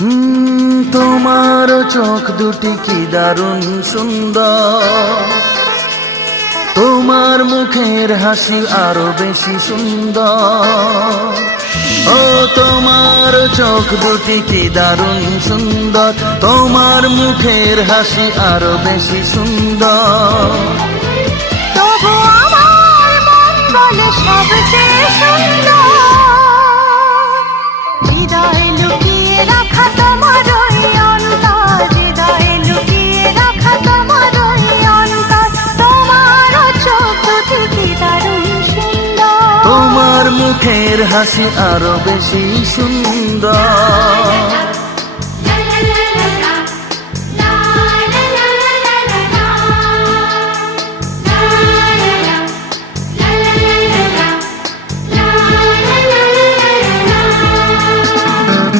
তোমার চোখ দুটি কি দারুণ সুন্দর, তোমার মুখের হাসি আরো বেশি সুন্দর। ও তোমার চোখ দুটি কি দারুণ সুন্দর, তোমার মুখের হাসি আরো বেশি সুন্দর। তবু আমার মন বলে সবচেয়ে সুন্দর, হৃদয়ে লুকিয়ে রাখা তোমার ওই অন্তর, হৃদয়ে লুকিয়ে রাখা তোমার ওই অন্তর। তোমার চোখ দুটি কি দারুণ সুন্দর, তোমার মুখের হাসি আরো বেশি সুন্দর।